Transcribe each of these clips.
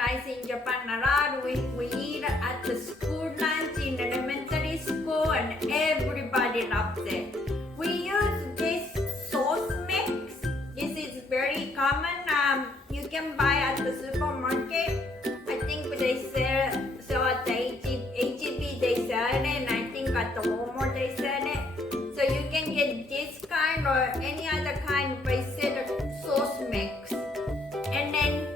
rice in Japan a lot. We eat at the school lunch in elementary school and everybody loves it. We use this sauce mix. This is very common. You can buy at the supermarket. I think they sell at the HEB they sell it, and I think at the Walmart they sell it. So you can get this kind or any other kind, but it's sauce mix. And then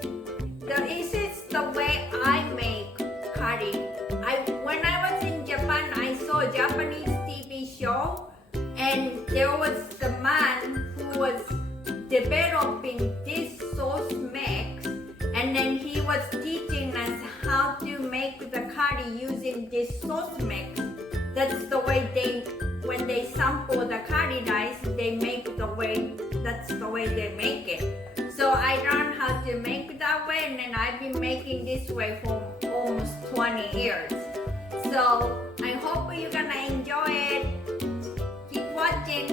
this is the way I make curry. When I was in Japan, I saw a Japanese TV show, and there was the man who was developing this sauce mix, and then he was teaching us how to make the curry using this sauce mix. That's the way when they sample the curry rice, that's the way they make it. So I learned how to make that way, and then I've been making this way for almost 20 years. So I hope you're gonna enjoy it. Keep watching.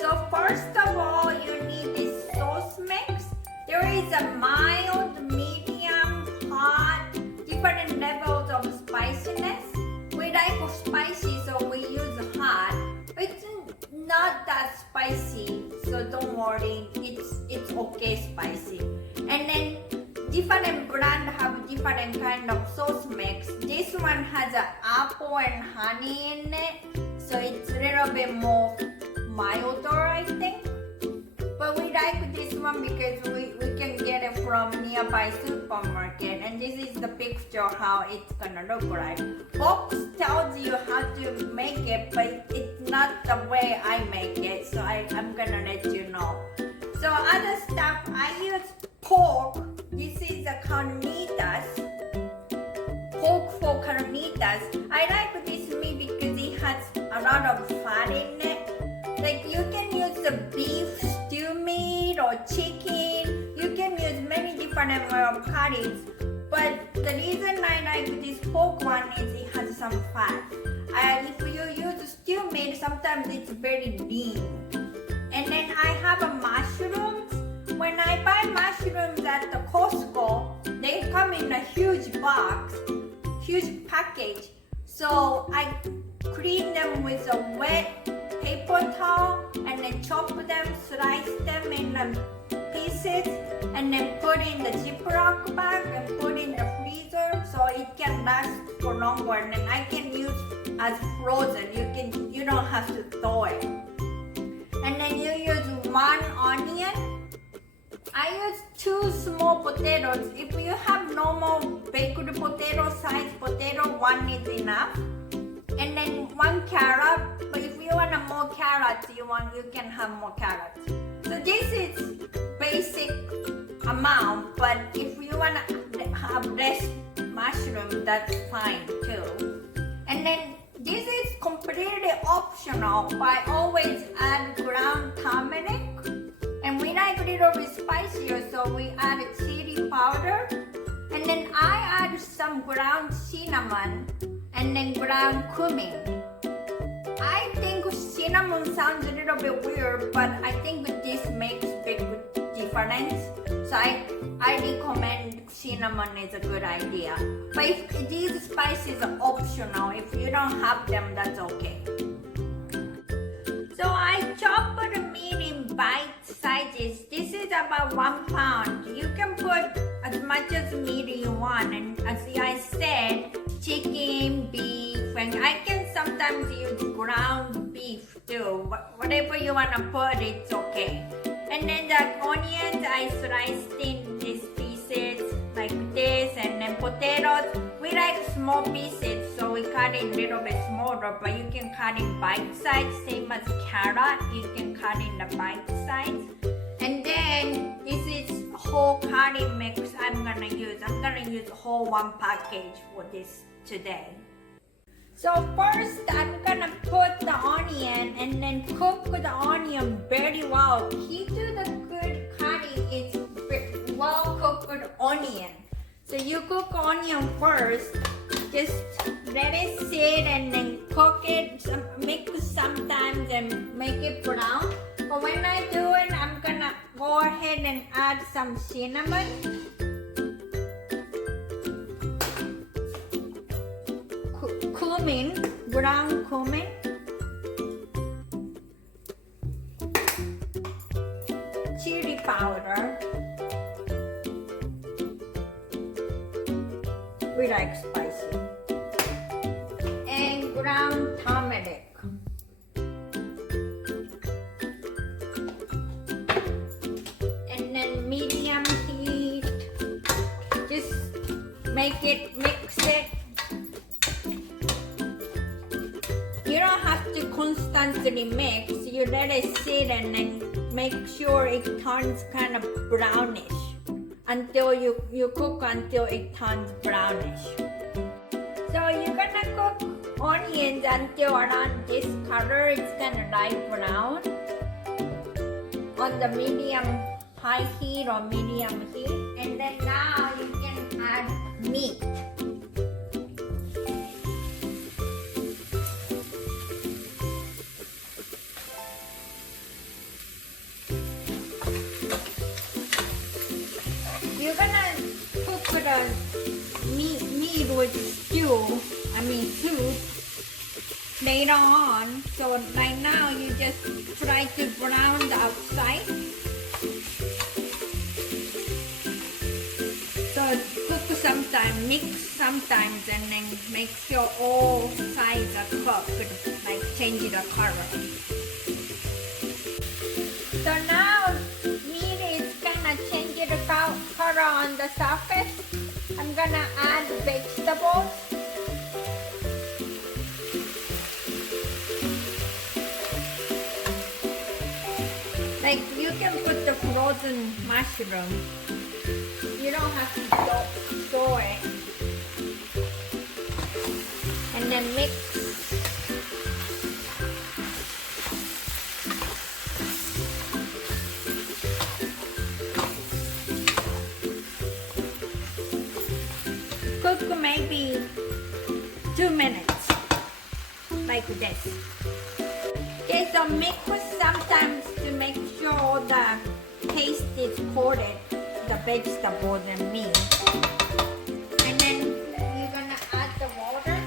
So first of all, you need this sauce mix. There is a mild, medium, hot, different levels of spiciness. We like spicy, so we use hot. It's not that spicy, so don't worry. It's okay spicy. And then different brand have different kind of sauce mix. This one has an apple and honey in it, so it's a little bit more milder, I think. But we like this one because we can get it from nearby supermarket, and this is the picture how it's gonna look like. Box tells you how to make it, but it's not the way I make it, so I'm gonna let you know. So other stuff, I use pork. This is the carnitas. Pork for carnitas. I like this meat because it has a lot of fat in it. Like you can use the beef stew meat or chicken. You can use many different curries. But the reason I like this pork one is it has some fat. And if you use stew meat, sometimes it's very lean. And then I have mushrooms. When I buy mushrooms at the Costco, they come in a huge box, huge package. So I clean them with a wet paper towel and then chop them, slice them in pieces, and then put in the Ziploc bag and put in the freezer so it can last for longer. And then I can use as frozen. You don't have to thaw it. And then you use 1 onion. I use 2 small potatoes. If you have normal baked potato size potato, 1 is enough. And then 1 carrot. But if you want more carrots, you can have more carrots. So this is basic amount. But if you want to have less mushroom, that's fine too. And then this is completely optional, but I always add ground turmeric. And we like a little bit spicier, so we add chili powder. And then I add some ground cinnamon and then ground cumin. I think cinnamon sounds a little bit weird, but I think this makes big difference. So I recommend cinnamon is a good idea. But if these spices are optional, if you don't have them, that's okay. So I chop the meat in bite sizes. This is about 1 pound. You can put as much as meat you want, and as I said, chicken, beef, and I can sometimes use ground beef too. Whatever you want to put, it's okay. And then the onions, I sliced in these pieces like this, and then potatoes, we like small pieces, so we cut it a little bit smaller, but you can cut in bite size, same as carrot, you can cut in the bite size. And then this is whole curry mix I'm gonna use. I'm gonna use whole 1 package for this today. So first I'm gonna put the onion and then cook the onion very well. Key to the good curry is well cooked onion. So you cook onion first, just let it sit and then cook it, mix sometimes and make it brown. But when I do it, I'm gonna go ahead and add some cinnamon. cumin, ground cumin, chili powder. We like spicy. And ground turmeric. And then medium heat. Just mix it. You don't have to constantly mix. You let it sit and then make sure it turns kind of brownish until you cook until it turns brownish. So you're gonna cook onions until around this color. It's kind of light brown on the medium high heat or medium heat. And then now you can add meat. You're gonna cook the meat with soup later on. So right now you just try to brown the outside. So cook sometimes, mix sometimes, and then make sure all sides are cooked, like change the color. So now meat is gonna change the color on the surface. I'm gonna add vegetables. Like you can put the frozen mushroom. You don't have to store it. And then mix. Cook maybe 2 minutes, like this. Okay, so mix sometimes to make sure the paste is coated, the vegetables and meat. And then you're gonna add the water.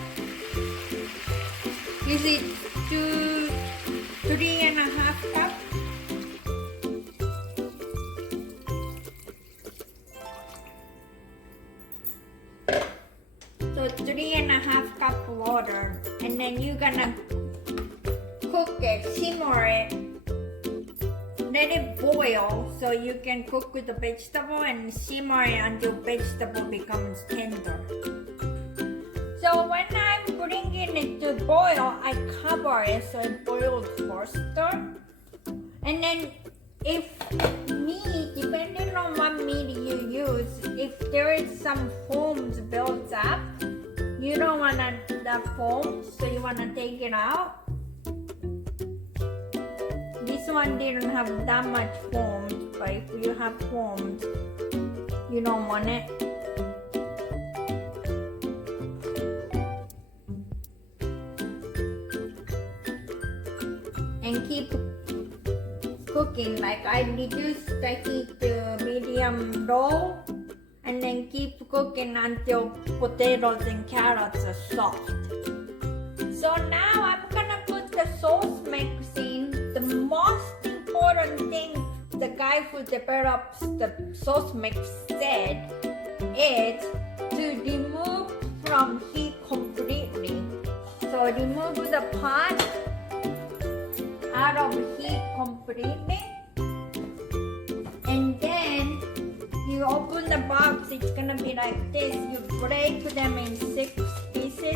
Use it to 3.5 cups. So 3.5 cup water, and then you're gonna cook it, simmer it, let it boil so you can cook with the vegetable and simmer it until vegetable becomes tender. So when I'm putting it to boil, I cover it so it boils faster. And then if meat, depending on what meat you use, if there is some foams built up, you don't want the foam, so you want to take it out. This one didn't have that much foam, but if you have foam, you don't want it. And keep cooking, like I reduce the heat to medium low, and then keep cooking until potatoes and carrots are soft. So now I'm gonna put the sauce mix in. The most important thing the guy who develops the sauce mix said is to remove from heat completely. So remove the pot out of heat completely, and then you open the box. It's gonna be like this. You break them in 6 pieces,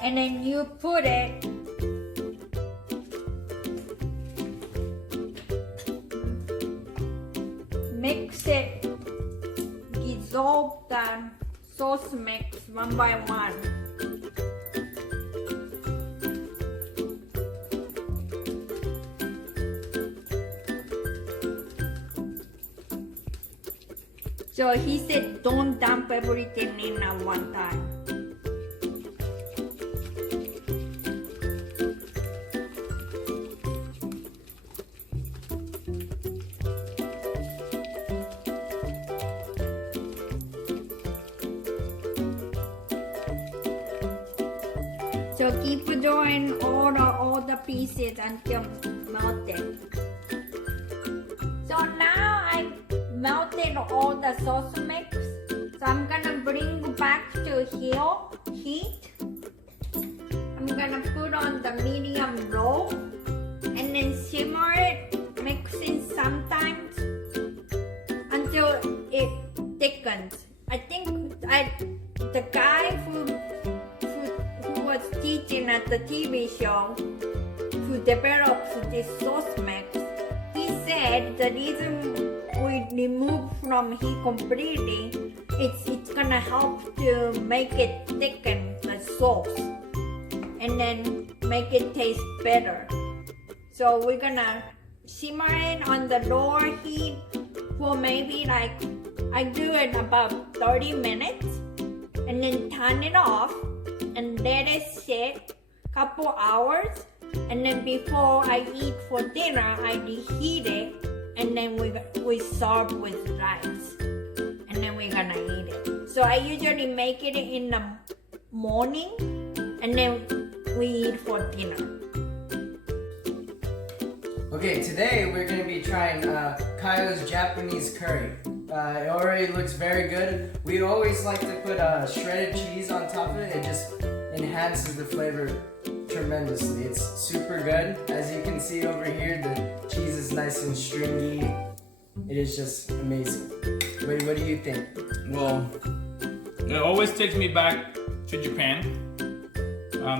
and then you put it mix it, dissolve the sauce mix one by one. So he said don't dump everything in at one time. So keep doing all the pieces until melted. So now I melted all the sauce mix. So I'm gonna bring back to heat. I'm gonna put on the medium low and then simmer it, mixing sometimes until it thickens. I think the guy who was teaching at the TV show who developed this sauce mix, he said the reason we remove from heat completely, it's gonna help to make it thicken the sauce and then make it taste better. So we're gonna simmer it on the lower heat for maybe like, I do it about 30 minutes and then turn it off and let it sit couple hours, and then before I eat for dinner I reheat it and then we serve with rice and then we're gonna eat it. So I usually make it in the morning and then we eat for dinner. Okay, today we're going to be trying Kayo's Japanese curry. It already looks very good. We always like to put shredded cheese on top of it. It just enhances the flavor tremendously. It's super good. As you can see over here, the cheese is nice and stringy. It is just amazing. What do you think? Well, it always takes me back to Japan.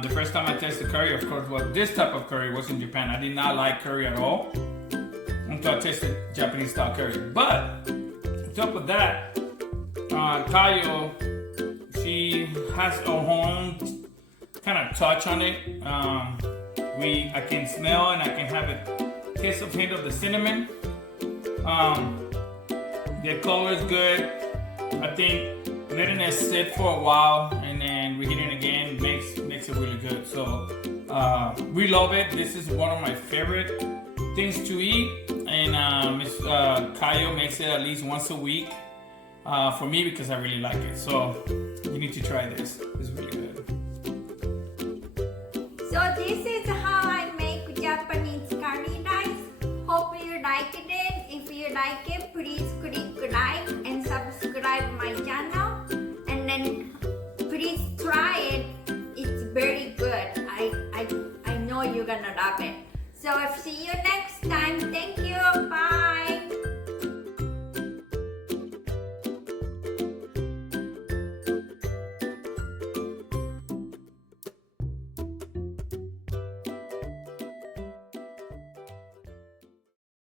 The first time I tasted curry, of course, well, this type of curry was in Japan. I did not like curry at all until I tasted Japanese style curry. But on top of that, Kayo, she has her own kind of touch on it. I can smell and I can have a taste of hint of the cinnamon. The color is good. I think letting it sit for a while and then reheating it again makes it really good. So we love it. This is one of my favorite things to eat, and Miss Kayo makes it at least once a week for me because I really like it. So you need to try this. It's really good. So this is how I make Japanese curry rice. Hope you liked it. If you like it, please click like and subscribe my channel.